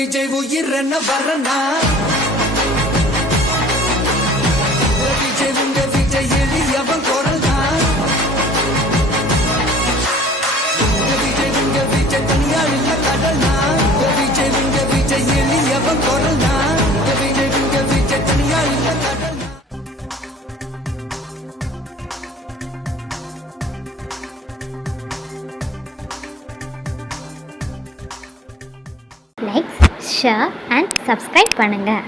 விஜய் உயிர் என்ன வரனா விஜய் உங்க விஜய் எளியவன் குரல் தான் விஜய் உங்க விஜய் தனியா இல்ல கடல் தான் விஜய் உங்க விஜய் எளியவன் குரல் தான் விஜய் உங்க விஜய் தனியா இல்ல கடல். லைக், ஷேர் அண்ட் சப்ஸ்கிரைப் பண்ணுங்கள்.